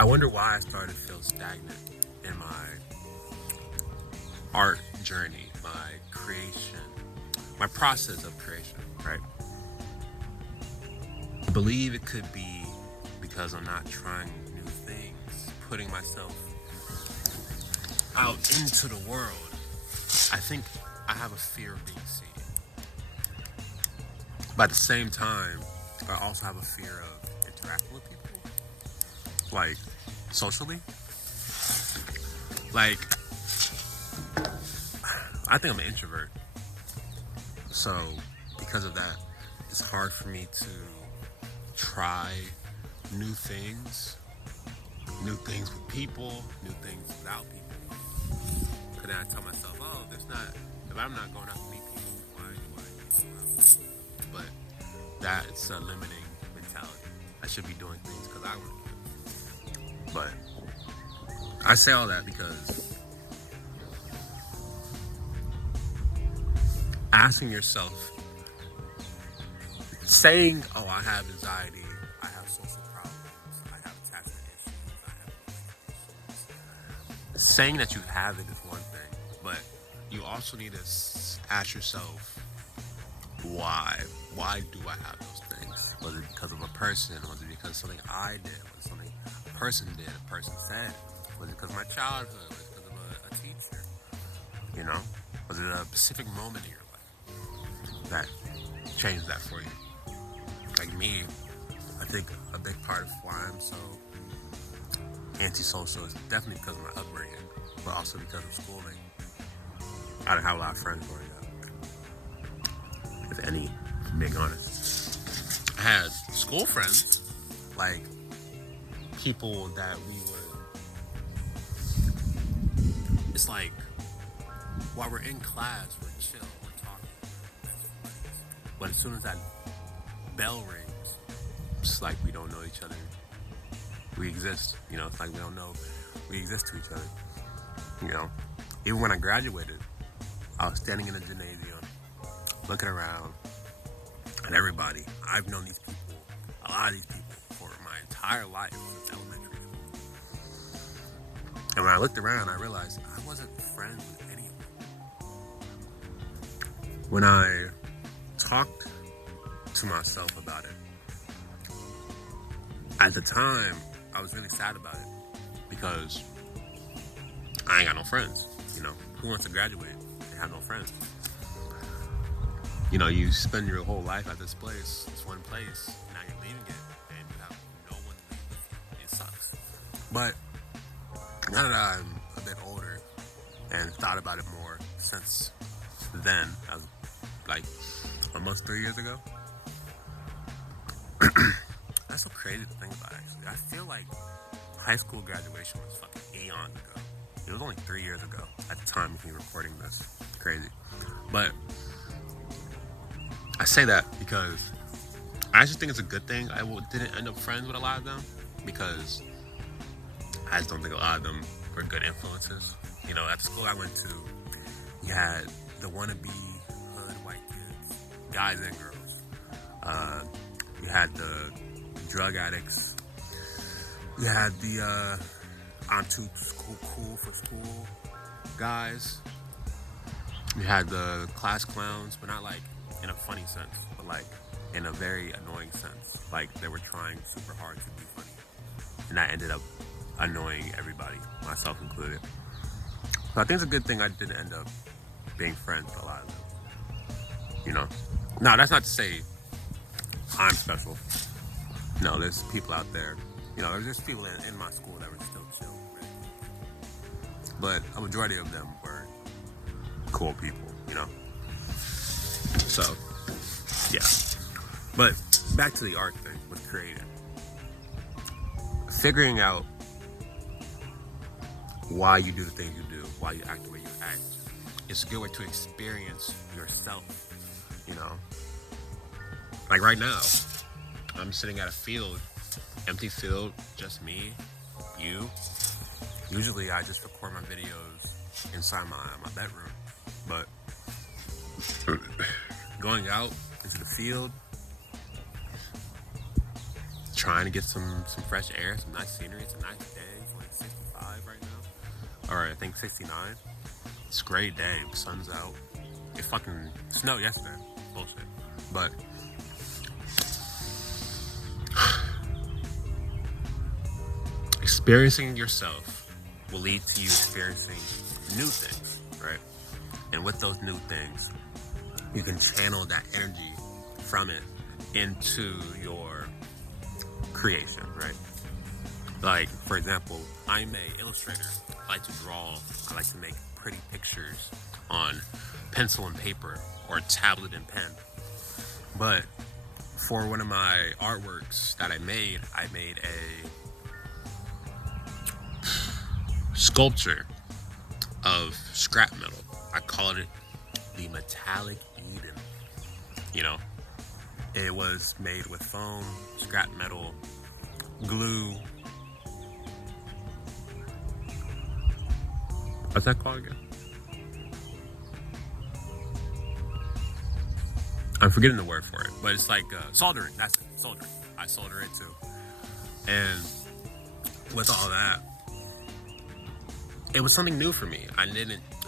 I wonder why I started to feel stagnant in my art journey, my creation, my process of creation, right? I believe it could be because I'm not trying new things, putting myself out into the world. I think I have a fear of being seen. But at the same time, I also have a fear of interacting with people, like socially. Like, I think I'm an introvert. So, because of that, it's hard for me to try new things with people, new things without people. Because then I tell myself, oh, if I'm not going out to meet people, why do I need to go out? But that's a limiting mentality. I should be doing things because I want to. But I say all that because asking yourself, saying, oh, I have anxiety, I have social problems, I have attachment issues, I have issues. Saying that you have it is one thing, but you also need to ask yourself, why? Why do I have those things? Was it because of a person? Was it because of something I did? Was it something a person did, a person said? Was it because of my childhood? Was it because of a teacher? You know? Was it a specific moment in your life that changed that for you? Like me, I think a big part of why I'm so antisocial is definitely because of my upbringing, but also because of schooling. I didn't have a lot of friends growing up, if any, if I'm being honest. I had school friends, like people that it's like, while we're in class, we're chill, we're talking. But as soon as that bell rings, it's like we don't know each other. We exist, it's like we don't know we exist to each other. Even when I graduated, I was standing in the gymnasium, looking around at everybody. I've known these people, a lot of these people, for my entire life since elementary school. And when I looked around, I realized I wasn't friends with any of them. When I talked to myself about it, at the time, I was really sad about it because I ain't got no friends. Who wants to graduate and have no friends? You spend your whole life at this place, this one place, now you're leaving it, and you have no one to leave with you. It sucks. But now that I'm a bit older and thought about it more since then, I was like almost 3 years ago. That's so crazy to think about, actually. I feel like high school graduation was fucking eons ago. It was only 3 years ago at the time of me recording this. It's crazy. But I say that because I actually think it's a good thing I didn't end up friends with a lot of them, because I just don't think a lot of them were good influences. At the school I went to, you had the wannabe hood white kids, guys and girls. You had the drug addicts. You had the I'm too cool for school guys. You had the class clowns, but not like in a funny sense, but like in a very annoying sense. Like they were trying super hard to be funny. And that ended up annoying everybody, myself included. So I think it's a good thing I didn't end up being friends with a lot of them. Now, that's not to say I'm special. No, there's people out there. There's just people in my school that were still chill. Really. But a majority of them were cool people, So, yeah. But back to the art thing with creating. Figuring out why you do the things you do, why you act the way you act. It's a good way to experience yourself, Like right now, I'm sitting at a field, empty field, just me, you. Usually I just record my videos inside my bedroom, but going out into the field, trying to get some fresh air, some nice scenery. It's a nice day. It's like 65 right now. Or I think 69. It's a great day. The sun's out. It fucking snowed yesterday. Bullshit. But experiencing yourself will lead to you experiencing new things, right? And with those new things, you can channel that energy from it into your creation, right? Like, for example, I'm an illustrator. I like to draw. I like to make pretty pictures on pencil and paper or tablet and pen. But for one of my artworks that I made a sculpture of scrap metal. I called it the Metallic Eden. You know, it was made with foam, scrap metal, glue. What's that called again? I'm forgetting the word for it, but it's like soldering. That's it, soldering. I solder it too. And with all that, it was something new for me. I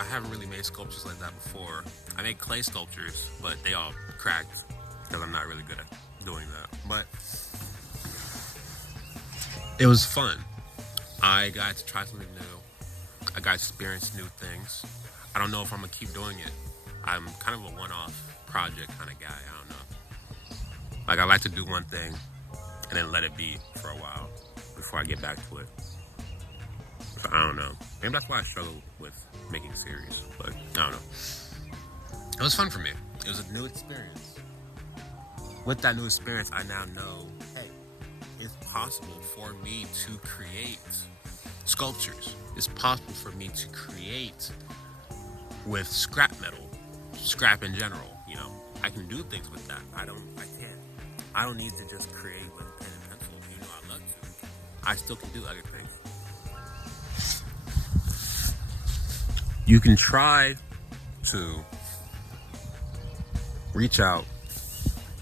haven't really made sculptures like that before. I made clay sculptures, but they all cracked because I'm not really good at doing that. But it was fun. I got to try something new. I got to experience new things. I don't know if I'm gonna keep doing it. I'm kind of a one-off project kind of guy. I don't know. Like, I like to do one thing and then let it be for a while before I get back to it. So I don't know. Maybe that's why I struggle with making series, but I don't know. It was fun for me. It was a new experience. With that new experience, I now know, hey, it's possible for me to create sculptures. It's possible for me to create with scrap metal, scrap in general. You know, I can do things with that. I don't need to just create with pen and pencil. You know, I love to. I still can do other things. You can try to reach out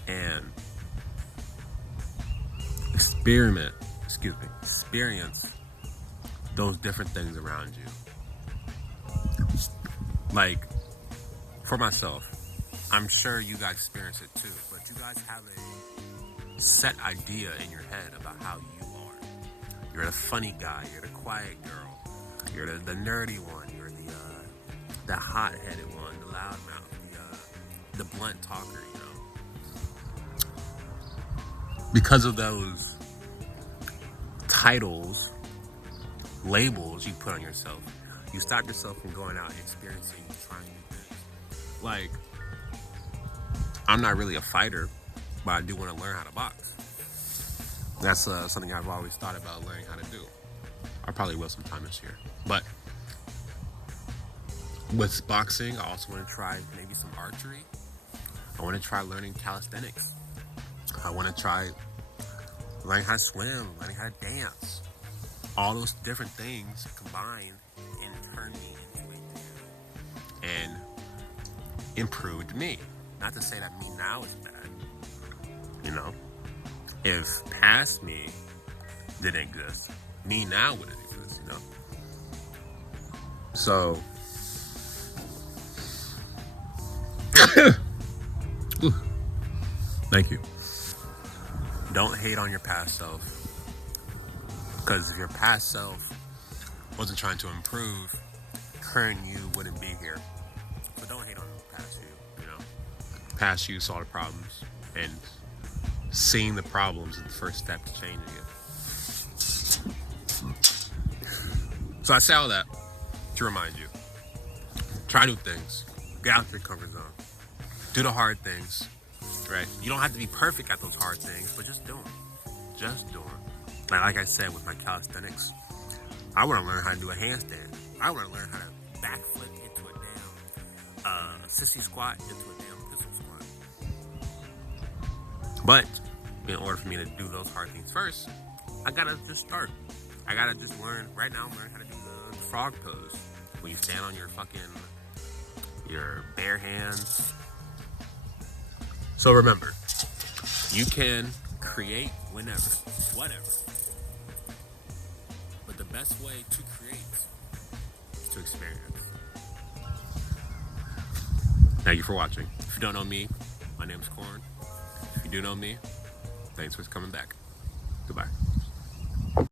and experience those different things around you. Like, for myself, I'm sure you guys experience it too, but you guys have a set idea in your head about how you are. You're the funny guy, you're the quiet girl, you're the nerdy one, you're the hot-headed one, the loudmouth, the blunt talker, you know. Because of those titles, labels you put on yourself, you stop yourself from going out and experiencing, trying new things. Like, I'm not really a fighter, but I do want to learn how to box. That's something I've always thought about learning how to do. I probably will sometime this year. But with boxing, I also want to try maybe some archery. I want to try learning calisthenics. I want to try learning how to swim, learning how to dance. All those different things combined and turn me into a dude and improved me. Not to say that me now is bad. You know, if past me didn't exist, me now wouldn't exist, you know? So, thank you. Don't hate on your past self. Because if your past self wasn't trying to improve, current you wouldn't be here. So don't hate on past you, you know? Past you saw the problems, and seeing the problems is the first step to changing it. So I say all that to remind you. Try new things. Get out of your comfort zone. Do the hard things, right? You don't have to be perfect at those hard things, but just do them. Just do them. Like I said with my calisthenics, I want to learn how to do a handstand. I want to learn how to backflip into a damn sissy squat into a damn pistol squat. But in order for me to do those hard things first, I gotta just start. I gotta just learn. Right now, I'm learning how to do the frog pose. When you stand on your bare hands. So remember, you can create whenever. whatever. But the best way to create is to experience. Thank you for watching. If you don't know me, my name is Corn. If you do know me, thanks for coming back. Goodbye.